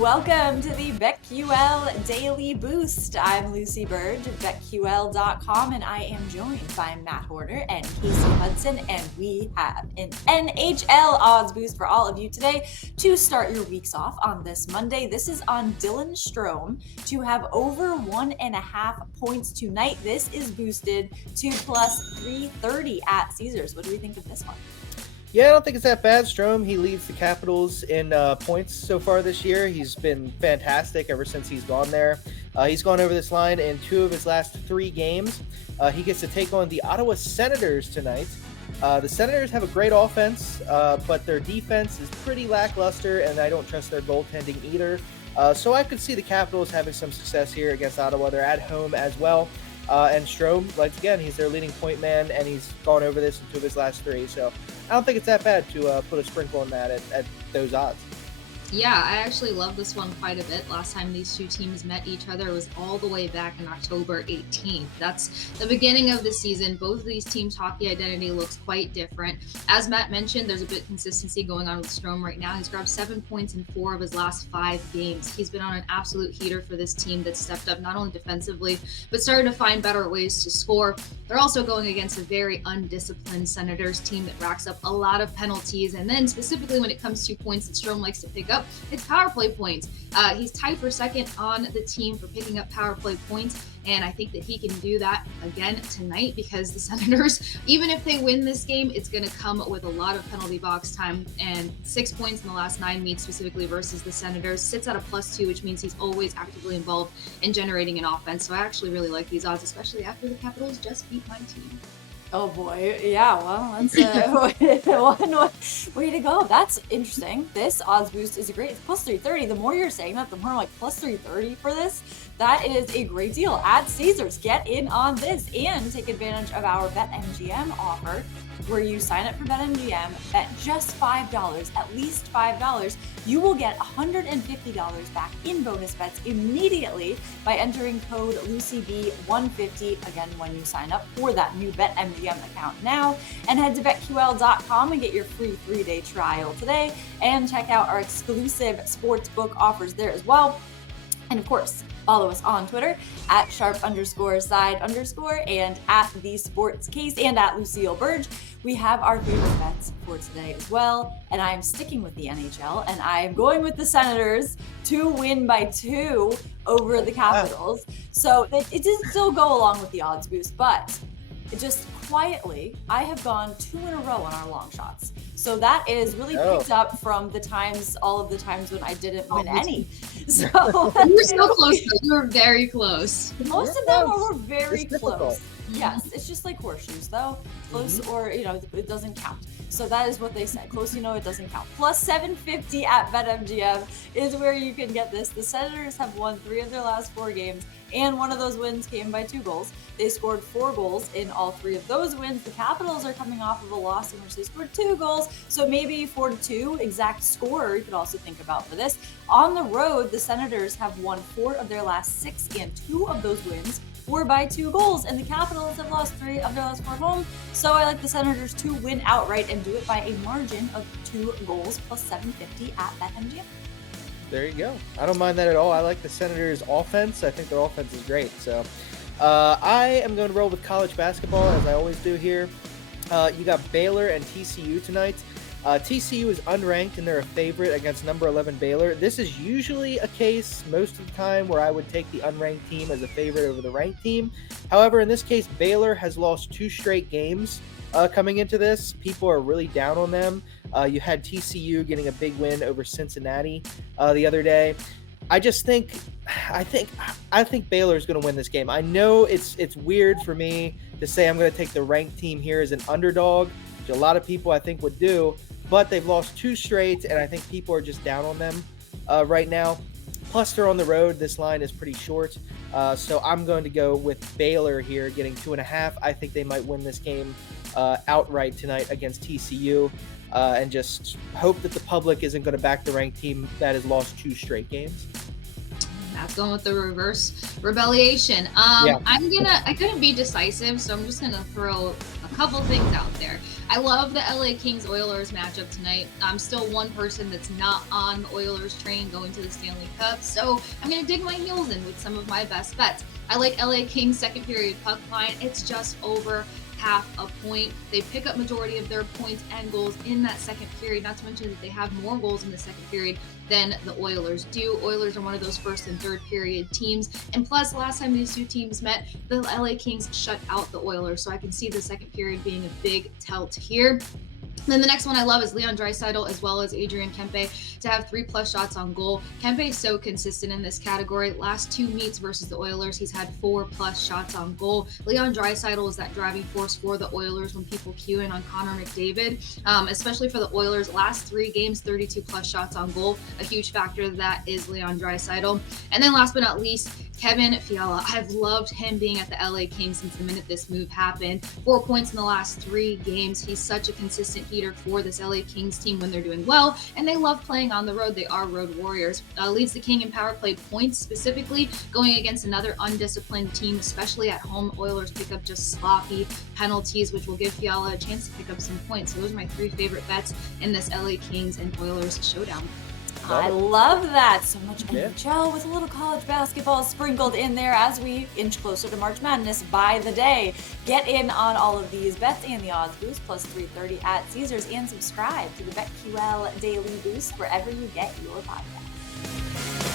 Welcome to the BetQL Daily Boost. I'm Lucy Burge of BetQL.com, and I am joined by Matt Horner and Casey Hudson, and we have an NHL odds boost for all of you today to start your weeks off on this Monday. This is on Dylan Strome to have over 1.5 points tonight. This is boosted to plus 330 at Caesars. What do we think of this one? Yeah, I don't think it's that bad. Strome, he leads the Capitals in points so far this year. He's been fantastic ever since he's gone there. He's gone over this line in 2 of his last 3 games. He gets to take on the Ottawa Senators tonight. The Senators have a great offense, but their defense is pretty lackluster, and I don't trust their goaltending either. So I could see the Capitals having some success here against Ottawa. They're at home as well. And Strome, like again, he's their leading point man, and he's gone over this in 2 of his last 3. So I don't think it's that bad to put a sprinkle on that at those odds. Yeah, I actually love this one quite a bit. Last time these two teams met each other was all the way back in October 18th. That's the beginning of the season. Both of these teams' hockey identity looks quite different. As Matt mentioned, there's a bit of consistency going on with Strome right now. He's grabbed 7 points in 4 of his last 5 games. He's been on an absolute heater for this team that's stepped up not only defensively, but started to find better ways to score. They're also going against a very undisciplined Senators team that racks up a lot of penalties. And then specifically when it comes to points that Strome likes to pick up, it's power play points. He's tied for second on the team for picking up power play points, and I think that he can do that again tonight because the Senators, even if they win this game, it's going to come with a lot of penalty box time, and 6 points in the last 9 meets specifically versus the Senators sits at a +2, which means he's always actively involved in generating an offense. So I actually really like these odds, especially after the Capitals just beat my team. Oh boy, yeah, well, that's one way to go. That's interesting. This odds boost is a great plus 330. The more you're saying that, the more I'm like plus 330 for this. That is a great deal. At Caesars, get in on this and take advantage of our BetMGM offer where you sign up for BetMGM, bet just $5, at least $5. You will get $150 back in bonus bets immediately by entering code LucyB150 again when you sign up for that new BetMGM account now. And head to BetQL.com and get your free 3-day trial today and check out our exclusive sportsbook offers there as well. And of course, follow us on Twitter at @sharp_side_ and at the sports case and at Lucille Burge. We have our favorite bets for today as well. And I am sticking with the NHL and I am going with the Senators to win by 2 over the Capitals. So it did still go along with the odds boost, but just quietly, I have gone 2 in a row on our long shots. So that is really picked up from all of the times when I didn't win any. So you were so close. You were very close. Most of them were very close. Yes, it's just like horseshoes, though. Close or, it doesn't count. So that is what they said. Close, it doesn't count. Plus 750 at BetMGM is where you can get this. The Senators have won 3 of their last 4 games, and one of those wins came by 2 goals. They scored 4 goals in all 3 of those wins. The Capitals are coming off of a loss in which they scored 2 goals, so maybe 4-2 exact score you could also think about for this. On the road, the Senators have won 4 of their last 6, and 2 of those wins were by 2 goals, and the Capitals have lost 3 of their last 4 home. So I like the Senators to win outright and do it by a margin of 2 goals plus 750 at BetMGM. There you go. I don't mind that at all. I like the Senators' offense. I think their offense is great. So I am going to roll with college basketball as I always do here. You got Baylor and TCU tonight. TCU is unranked and they're a favorite against number 11 Baylor. This is usually a case most of the time where I would take the unranked team as a favorite over the ranked team. However, in this case, Baylor has lost 2 straight games coming into this. People are really down on them. You had TCU getting a big win over Cincinnati the other day. I think Baylor is going to win this game. I know it's weird for me to say I'm going to take the ranked team here as an underdog, which a lot of people I think would do, but they've lost 2 straight, and I think people are just down on them right now. Plus, they're on the road. This line is pretty short, so I'm going to go with Baylor here, getting 2.5. I think they might win this game outright tonight against TCU, and just hope that the public isn't going to back the ranked team that has lost 2 straight games. That's going with the reverse rebellion. I couldn't be decisive, so I'm just gonna throw a couple things out there. I love the LA Kings Oilers matchup tonight. I'm still one person that's not on the Oilers train going to the Stanley Cup, so I'm going to dig my heels in with some of my best bets. I like LA Kings second period puck line. It's just over half a point. They pick up majority of their points and goals in that second period, not to mention that they have more goals in the second period than the Oilers do. Oilers are one of those first and third period teams, and plus last time these two teams met, the LA Kings shut out the Oilers, so I can see the second period being a big tilt here. Then the next one I love is Leon Draisaitl as well as Adrian Kempe to have 3+ shots on goal. Kempe is so consistent in this category. Last two meets versus the Oilers, he's had 4+ shots on goal. Leon Draisaitl is that driving force for the Oilers when people cue in on Connor McDavid, especially for the Oilers. Last 3 games, 32+ shots on goal. A huge factor of that is Leon Draisaitl. And then last but not least, Kevin Fiala. I've loved him being at the LA Kings since the minute this move happened. 4 points in the last 3 games. He's such a consistent heater for this LA Kings team when they're doing well, and they love playing on the road. They are road warriors. Leads the King in power play points, specifically going against another undisciplined team, especially at home. Oilers pick up just sloppy penalties, which will give Fiala a chance to pick up some points. So those are my 3 favorite bets in this LA Kings and Oilers showdown. I love that. So much NHL with a little college basketball sprinkled in there as we inch closer to March Madness by the day. Get in on all of these bets and the odds boost plus 330 at Caesars, and subscribe to the BetQL Daily Boost wherever you get your podcast.